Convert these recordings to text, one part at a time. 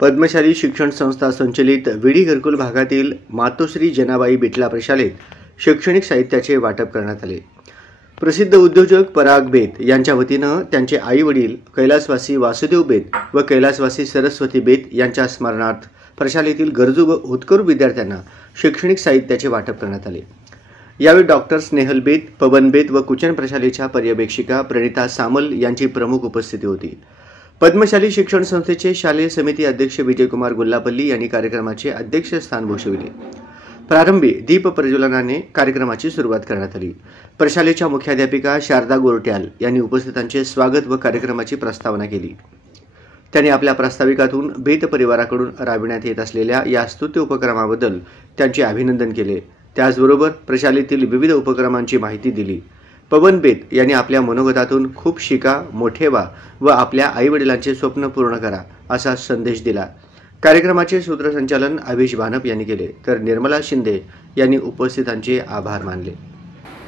पद्मशाली शिक्षण संस्था संचलित विडी घरकुल भागातील मातोश्री जनाबाई बिटला प्रशालेत शैक्षणिक साहित्याचे वाटप करण्यात आले। प्रसिद्ध उद्योजक पराग बेत यांच्या वतीनं त्यांचे आई वडील कैलासवासी वासुदेव बेत व कैलासवासी सरस्वती बेत यांच्या स्मरणार्थ प्रशालेतील गरजू व होतकरू विद्यार्थ्यांना शैक्षणिक साहित्याचे वाटप करण्यात आले। यावेळी डॉक्टर स्नेहल बेत, पवन बेत व कुचन प्रशालेच्या पर्यवेक्षिका प्रणिता सामल यांची प्रमुख उपस्थिती होती। पद्मशाली शिक्षण संस्थेचे शालेय समिती अध्यक्ष विजयकुमार गुल्लापल्ली यांनी कार्यक्रमाचे अध्यक्षस्थान भूषविले। प्रारंभी दीप प्रज्वलनाने कार्यक्रमाची सुरुवात करण्यात आली। प्रशालेच्या मुख्याध्यापिका शारदा गोरट्याल यांनी उपस्थितांचे स्वागत व कार्यक्रमाची प्रस्तावना केली। त्यांनी आपल्या प्रास्ताविकातून बेत परिवाराकडून राबविण्यात येत असलेल्या या स्तुत्य उपक्रमाबद्दल त्यांचे अभिनंदन केले। त्याचबरोबर प्रशालेतील विविध उपक्रमांची माहिती दिली। पवन बेत यांनी आपल्या मनोगतातून खूप शिका, मोठे व्हा व आपल्या आईवडिलांचे स्वप्न पूर्ण करा असा संदेश दिला। कार्यक्रमाचे सूत्रसंचालन अभिष भानप यांनी केले तर निर्मला शिंदे यांनी उपस्थितांचे आभार मानले।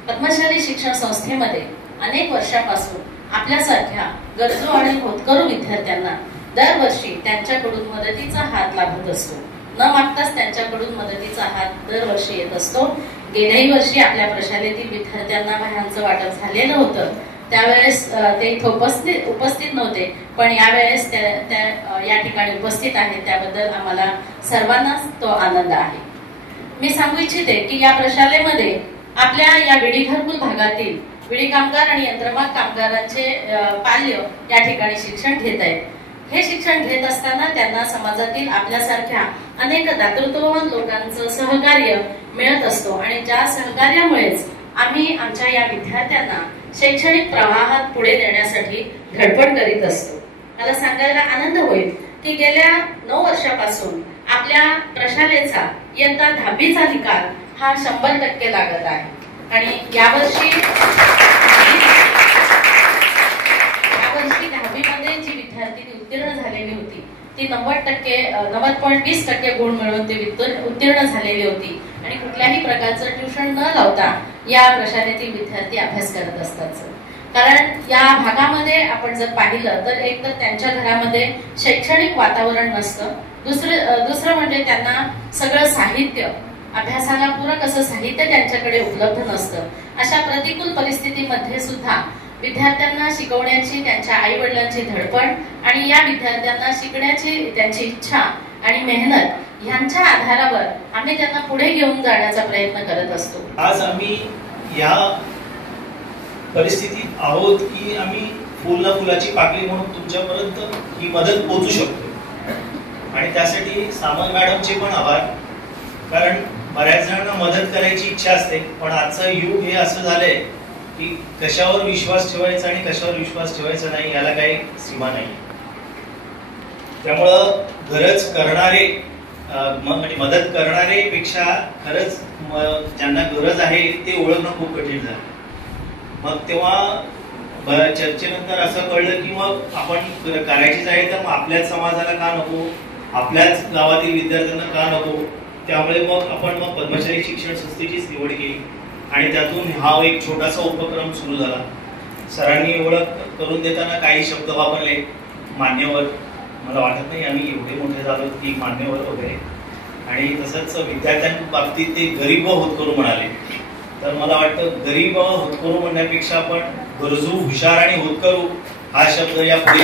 पद्मशाली शिक्षण संस्थेमध्ये अनेक वर्षांपासून आपल्यासारख्या गरजू आणि होतकरू विद्यार्थ्यांना दरवर्षी त्यांच्याकडून मदतीचा हात लागत असतो। न मागताच त्यांच्याकडून मदतीचा हात दरवर्षी येत असतो। गेल्याही वर्षी आपल्या प्रशालेतील विद्यार्थ्यांना वह्यांचं वाटप झालेलं होतं। त्यावेळेस ते इथे उपस्थित नव्हते, पण यावेळेस त्या या ठिकाणी उपस्थित आहेत, त्याबद्दल आम्हाला सर्वांनाच तो आनंद आहे। मी सांगू इच्छिते की या प्रशालेमध्ये आपल्या या विडी घरकुल भागातील विडी कामगार आणि यंत्रमाग कामगारांचे पाल्य या ठिकाणी शिक्षण घेत आहेत। हे शिक्षण घेत असताना त्यांना समाजातील आपल्यासारख्या अनेक दातृत्ववान लोकांचं सहकार्य मिळत असतो आणि ज्या सहकार्यामुळेच आम्ही आमच्या या विद्यार्थ्यांना शैक्षणिक प्रवाहात पुढे नेण्यासाठी धडपड करीत असतो। मला सांगायला आनंद होईल की गेल्या 9 वर्षापासून आपल्या प्रशालेचा इयत्ता 10वीचा निकाल हा 100% लागत आहे आणि यावर्षी 10वीमध्ये जी विद्यार्थिनी उत्तीर्ण झालेली होती ती 90.20% गुण मिळवून ती उत्तीर्ण झालेली होती आणि कुठल्याही प्रकारचं ट्युशन न लावता या प्रशालेतील विद्यार्थी अभ्यास करत असतात। कारण या भागामध्ये आपण जर पाहिलं तर एक तर त्यांच्या घरामध्ये शैक्षणिक वातावरण नसतं, दुसरं म्हणजे त्यांना सगळं साहित्य, अभ्यासाला पूरक असं साहित्य त्यांच्याकडे उपलब्ध नसतं। अशा प्रतिकूल परिस्थितीमध्ये सुद्धा विद्यार्थ्यांना शिकवण्याची त्यांच्या आई वडिलांची धडपड आणि या विद्यार्थ्यांना शिकण्याची त्यांची इच्छा आणि मेहनत यांच्या आधारावर आम्ही त्यांना पुढे घेऊन जाण्याचा प्रयत्न करत असतो। आज आम्ही या परिस्थितीत आहोत की आम्ही फुलाची पाकळी म्हणून तुमच्यापर्यंत ही मदत पोहोचू शकतो आणि त्यासाठी सामल मॅडमचे पण आभार। कारण बऱ्याच जणांना मदत करायची इच्छा असते, पण आजचं युग हे असं झालंय की कशावर विश्वास ठेवायचा आणि कशावर विश्वास ठेवायचा नाही याला काही सीमा नाही। त्यामुळं गरज करणारे म्हणजे मदत करणारे पेक्षा खरंच ज्यांना गरज आहे ते ओळखणं खूप कठीण झालं। मग तेव्हा चर्चेनंतर असं कळलं की मग आपण करायचीच आहे तर मग आपल्याच समाजाला का नको, आपल्याच गावातील विद्यार्थ्यांना का नको। त्यामुळे मग आपण पद्मशाली शिक्षण संस्थेचीच निवड केली आणि त्यातून हा एक छोटासा उपक्रम सुरू झाला। सरांनी ओळख करून देताना काही शब्द वापरले, मान्यवर, मला वाटत नाही आम्ही एवढे मोठे झालो की मान्यवर वगैरे, आणि तसंच विद्यार्थ्यांबाबतीत ते गरीब व होतकरू म्हणाले। तर मला वाटतं गरीब व होतकरू म्हणण्यापेक्षा आपण गरजू, हुशार आणि होतकरू हा शब्द या पुढे